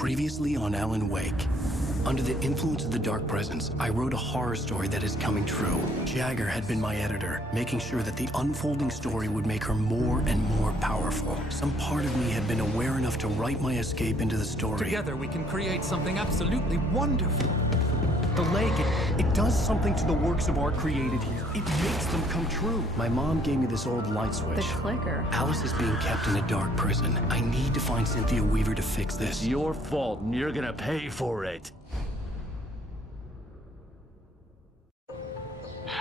Previously on Alan Wake. Under the influence of the dark presence, I wrote a horror story that is coming true. Jagger had been my editor, making sure that the unfolding story would make her more and more powerful. Some part of me had been aware enough to write my escape into the story. Together we can create something absolutely wonderful. The lake, it does something to the works of art created here. It makes them come true. My mom gave me this old light switch. The clicker. Alice is being kept in a dark prison. I need to find Cynthia Weaver to fix this. It's your fault, and you're gonna pay for it.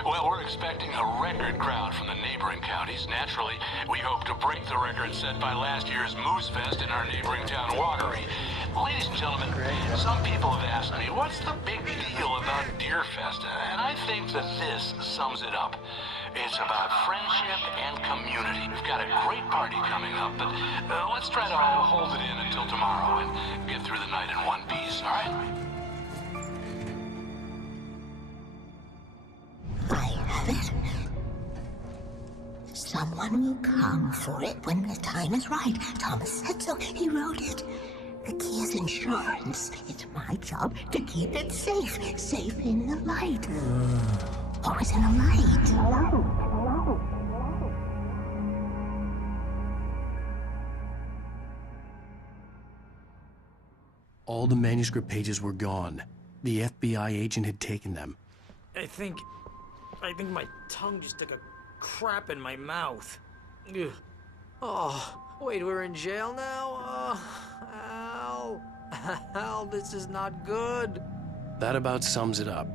Well, we're expecting a record crowd from the neighboring counties. Naturally, we hope to break the record set by last year's Moose Fest in our neighboring town, Watery. Ladies and gentlemen, some people have asked me, what's the big deal about Deer Fest? And I think that this sums it up. It's about friendship and community. We've got a great party coming up, but let's try to hold it in until tomorrow and get through the night in one piece, all right? I have it. Someone will come for it when the time is right. Thomas said so. He wrote it. The key is insurance. It's my job to keep it safe. Safe in the light. Always in the light. All the manuscript pages were gone. The FBI agent had taken them. I think my tongue just took a crap in my mouth. Ugh. Oh, wait, we're in jail now? Al. Al, this is not good. That about sums it up.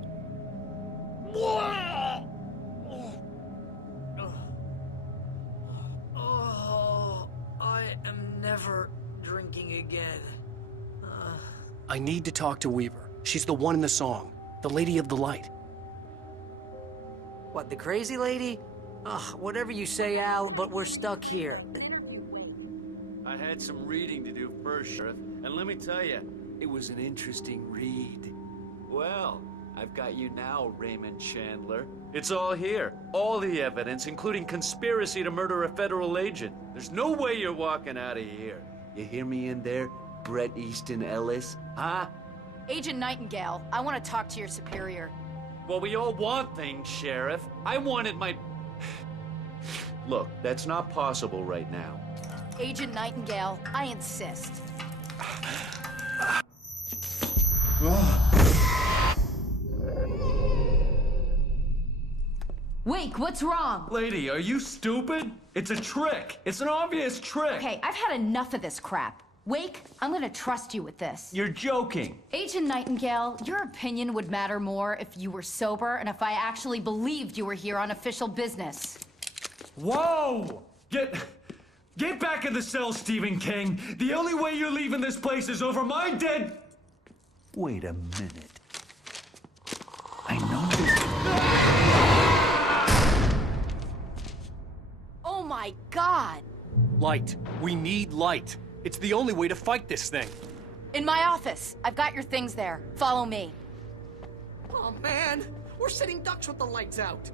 Oh, I am never drinking again. I need to talk to Weaver. She's the one in the song. The Lady of the Light. What, the crazy lady? Ugh, whatever you say, Al, but we're stuck here. I had some reading to do first, Sheriff, and let me tell you, it was an interesting read. Well, I've got you now, Raymond Chandler. It's all here. All the evidence, including conspiracy to murder a federal agent. There's no way you're walking out of here. You hear me in there, Bret Easton Ellis? Huh? Agent Nightingale, I want to talk to your superior. Well, we all want things, Sheriff. I wanted my... Look, that's not possible right now. Agent Nightingale, I insist. Wake, what's wrong? Lady, are you stupid? It's a trick. It's an obvious trick. Okay, I've had enough of this crap. Wake, I'm gonna trust you with this. You're joking. Agent Nightingale, your opinion would matter more if you were sober and if I actually believed you were here on official business. Whoa! Get back in the cell, Stephen King. The only way you're leaving this place is over my dead... Wait a minute. I know this... Oh my God! Light. We need light. It's the only way to fight this thing. In my office. I've got your things there. Follow me. Oh man, we're sitting ducks with the lights out.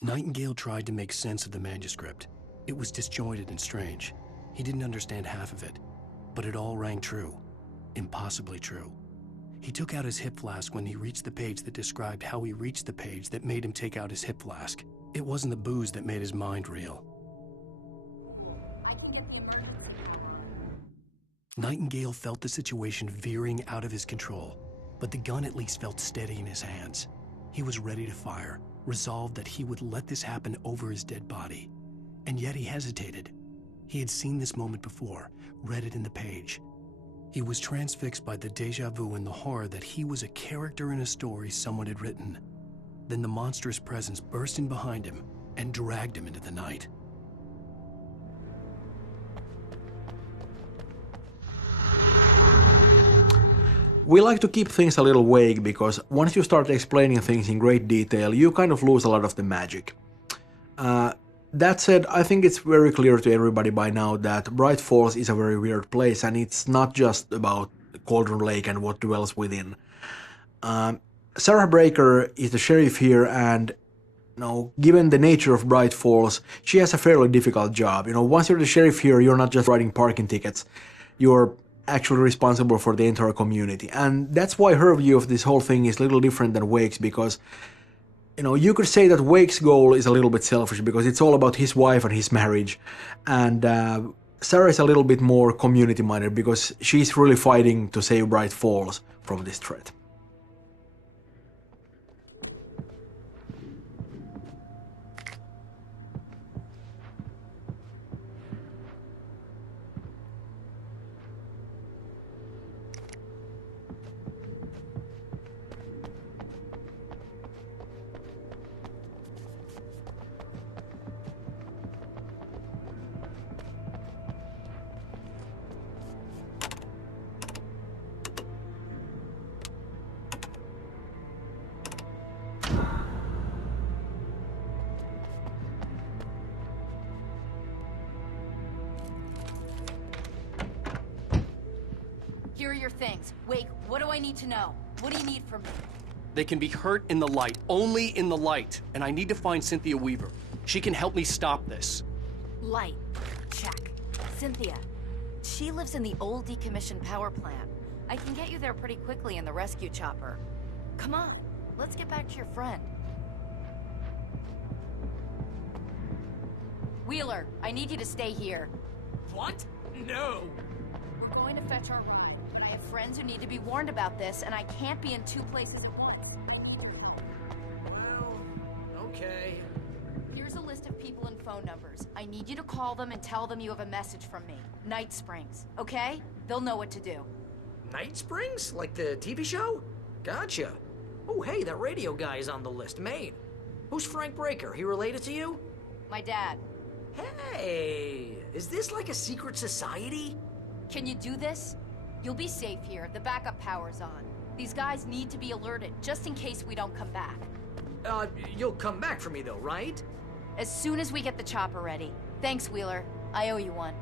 Nightingale tried to make sense of the manuscript. It was disjointed and strange. He didn't understand half of it, but it all rang true. Impossibly true. He took out his hip flask when he reached the page that described how he reached the page that made him take out his hip flask. It wasn't the booze that made his mind reel. Nightingale felt the situation veering out of his control, but the gun at least felt steady in his hands. He was ready to fire, resolved that he would let this happen over his dead body. And yet he hesitated. He had seen this moment before, read it in the page. He was transfixed by the déjà vu and the horror that he was a character in a story someone had written. Then the monstrous presence burst in behind him and dragged him into the night. We like to keep things a little vague because once you start explaining things in great detail, you kind of lose a lot of the magic. That said, I think it's very clear to everybody by now that Bright Falls is a very weird place, and it's not just about Cauldron Lake and what dwells within. Sarah Breaker is the sheriff here, and given the nature of Bright Falls, she has a fairly difficult job. Once you're the sheriff here, you're not just writing parking tickets. You're actually responsible for the entire community. And that's why her view of this whole thing is a little different than Wake's, because, you know, you could say that Wake's goal is a little bit selfish because it's all about his wife and his marriage. And Sarah is a little bit more community-minded because she's really fighting to save Bright Falls from this threat. Here are your things. Wake, what do I need to know? What do you need from me? They can be hurt in the light, only in the light. And I need to find Cynthia Weaver. She can help me stop this. Light. Check. Cynthia. She lives in the old decommissioned power plant. I can get you there pretty quickly in the rescue chopper. Come on, let's get back to your friend. Wheeler, I need you to stay here. What? No. We're going to fetch our ride, but I have friends who need to be warned about this, and I can't be in two places at once. Well, okay. Here's a list of people and phone numbers. I need you to call them and tell them you have a message from me. Night Springs, okay? They'll know what to do. Night Springs? Like the TV show? Gotcha. Oh, hey, that radio guy is on the list, Maine. Who's Frank Breaker? He related to you? My dad. Hey, is this like a secret society? Can you do this? You'll be safe here. The backup power's on. These guys need to be alerted, just in case we don't come back. You'll come back for me though, right? As soon as we get the chopper ready. Thanks, Wheeler. I owe you one.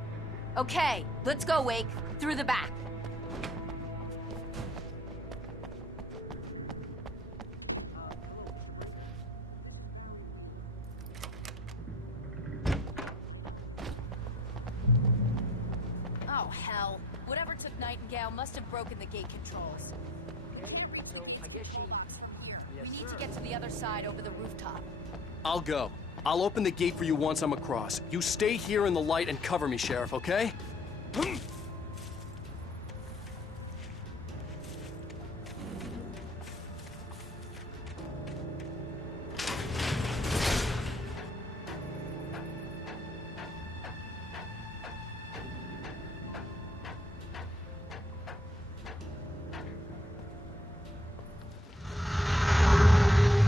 Okay, let's go, Wake. Through the back. Oh, hell. Whatever took Nightingale must have broken the gate controls. We can't reach the control box from here. We need to get to the other side over the rooftop. I'll go. I'll open the gate for you once I'm across. You stay here in the light and cover me, Sheriff, okay?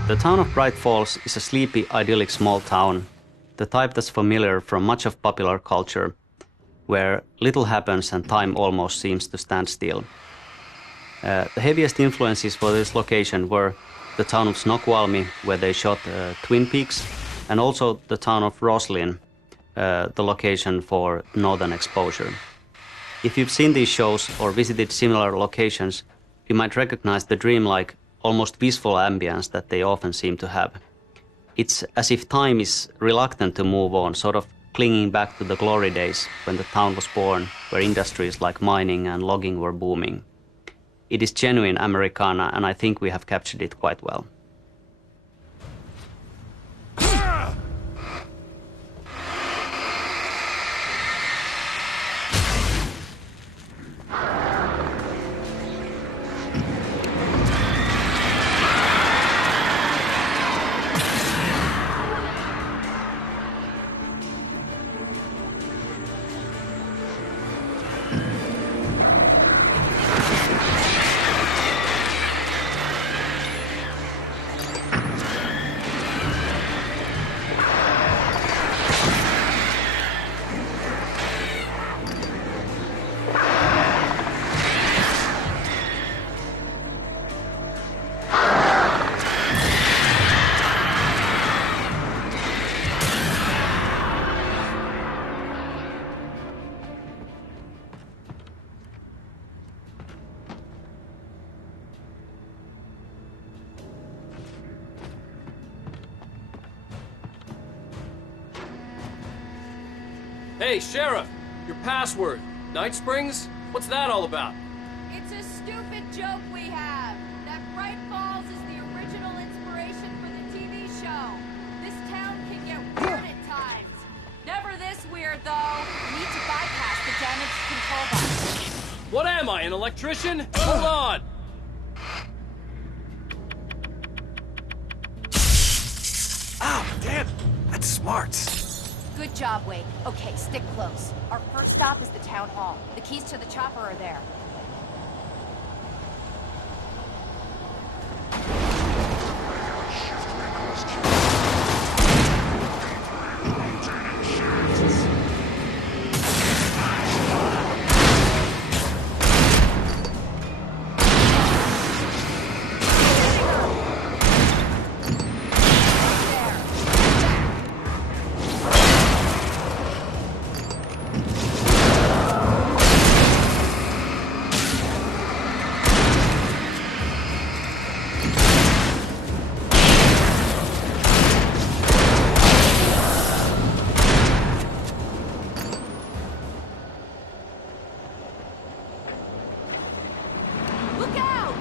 The town of Bright Falls is a sleepy, idyllic small town, the type that's familiar from much of popular culture, where little happens and time almost seems to stand still. The heaviest influences for this location were the town of Snoqualmie, where they shot Twin Peaks, and also the town of Roslyn, the location for Northern Exposure. If you've seen these shows or visited similar locations, you might recognize the dreamlike, almost peaceful ambience that they often seem to have. It's as if time is reluctant to move on, sort of clinging back to the glory days when the town was born, where industries like mining and logging were booming. It is genuine Americana, and I think we have captured it quite well. Hey, Sheriff! Your password. Night Springs? What's that all about? It's a stupid joke we have. That Bright Falls is the original inspiration for the TV show. This town can get weird at times. Never this weird, though. We need to bypass the damaged control box. What am I, an electrician? Hold on! Oh, damn! That's smart. Good job, Wade. Okay, stick close. Our first stop is the town hall. The keys to the chopper are there. Look out!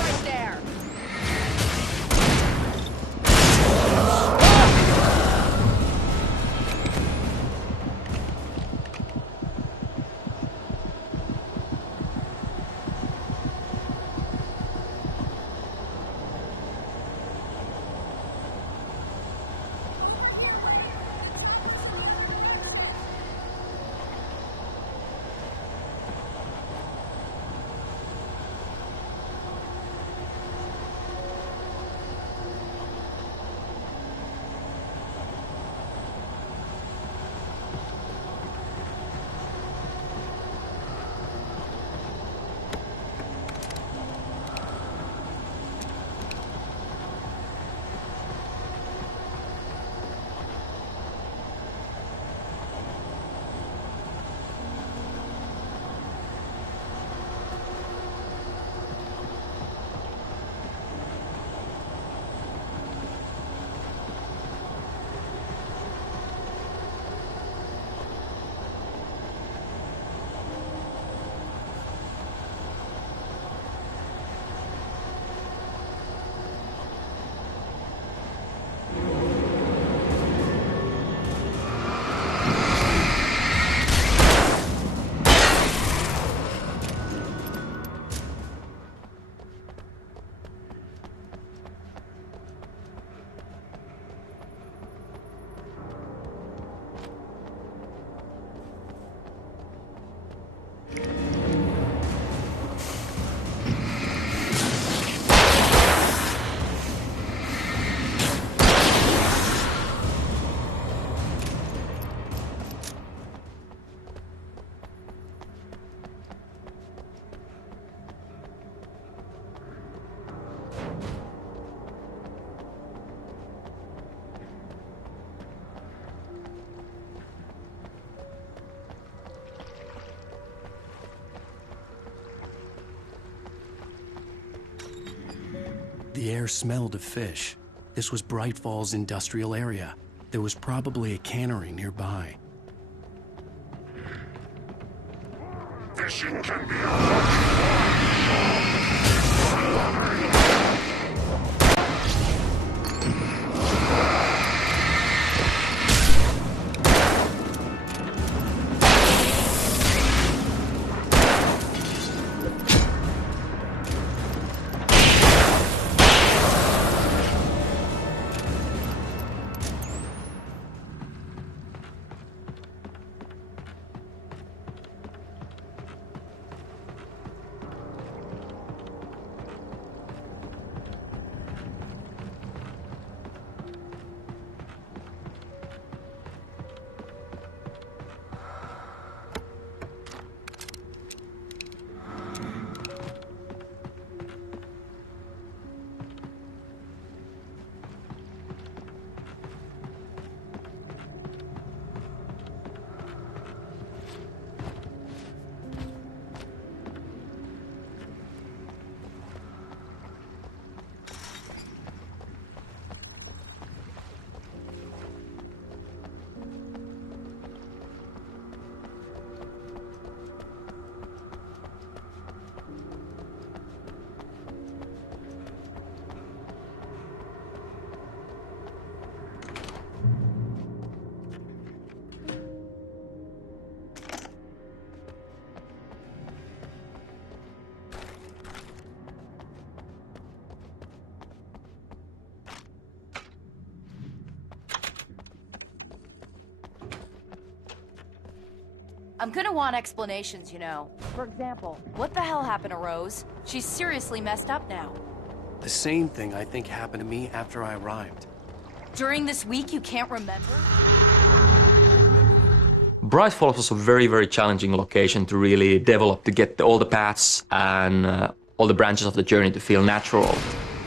Right there. The air smelled of fish. This was Bright Falls industrial area. There was probably a cannery nearby. Fishing can be a I'm gonna want explanations, you know. For example, what the hell happened to Rose? She's seriously messed up now. The same thing I think happened to me after I arrived. During this week, you can't remember? Bright Falls was a very, very challenging location to really develop, to get all the paths and all the branches of the journey to feel natural.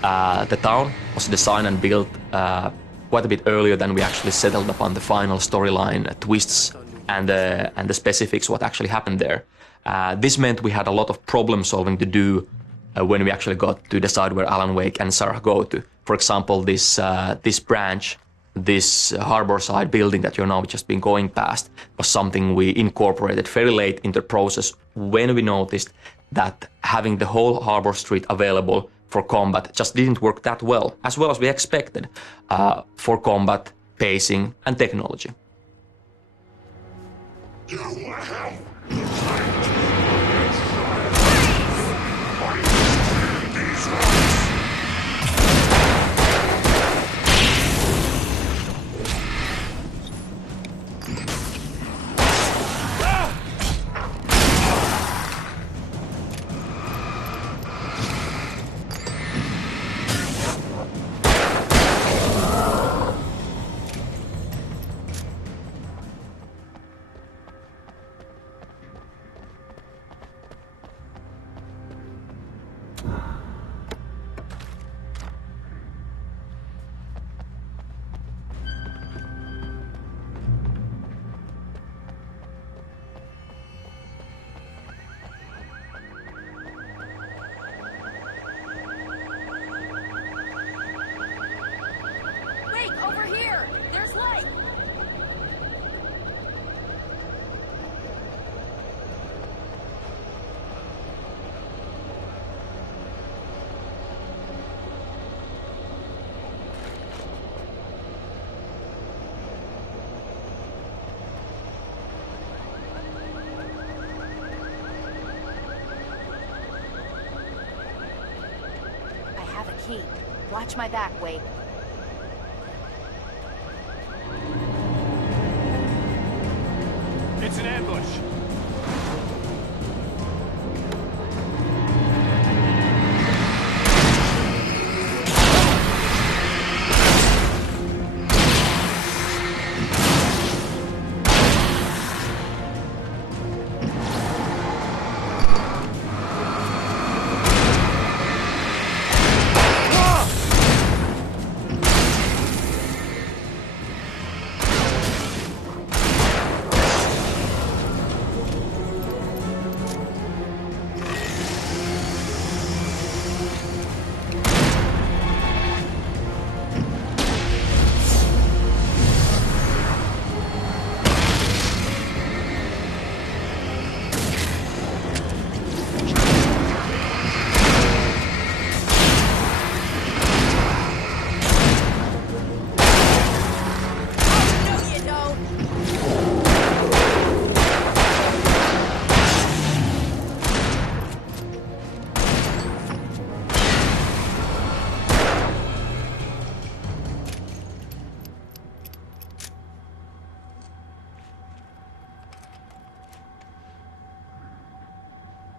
The town was designed and built quite a bit earlier than we actually settled upon the final storyline twists and the specifics, what actually happened there. This meant we had a lot of problem solving to do when we actually got to decide where Alan Wake and Sarah go to. For example, this branch, this harborside building that you're now just been going past, was something we incorporated very late in the process when we noticed that having the whole harbor street available for combat just didn't work that well as we expected for combat, pacing, and technology. Over here! There's light! I have a key. Watch my back, Wake. It's an ambush.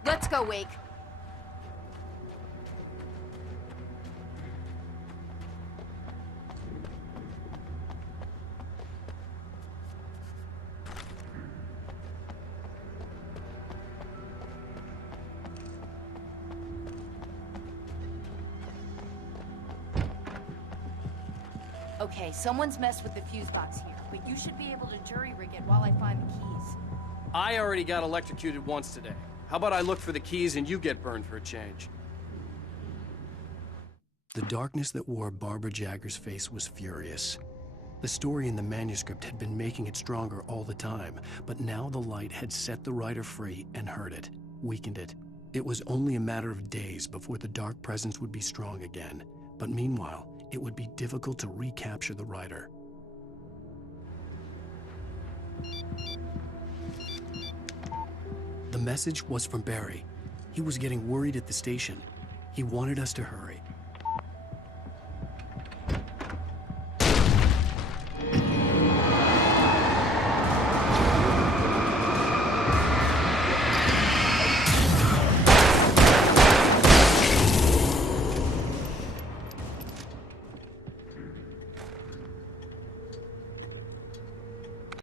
Let's go, Wake. Okay, someone's messed with the fuse box here, but you should be able to jury rig it while I find the keys. I already got electrocuted once today. How about I look for the keys and you get burned for a change? The darkness that wore Barbara Jagger's face was furious. The story in the manuscript had been making it stronger all the time, but now the light had set the writer free and hurt it, weakened it. It was only a matter of days before the dark presence would be strong again, but meanwhile, it would be difficult to recapture the writer. The message was from Barry. He was getting worried at the station. He wanted us to hurry.